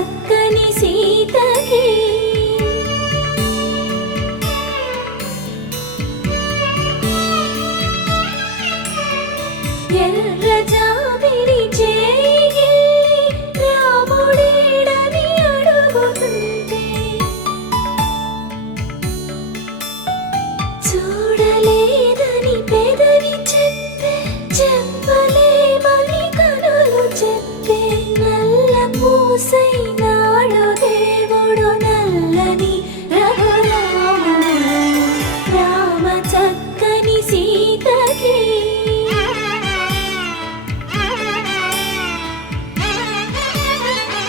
చక్కని సీతకి ఎర్ర జాబిలి చేయి రాముడేడని అడుగుతుంటే చూడలేదని పెదవి చెప్పే చెప్పలేమని కనులు చెప్పే నల్ల పూసైనా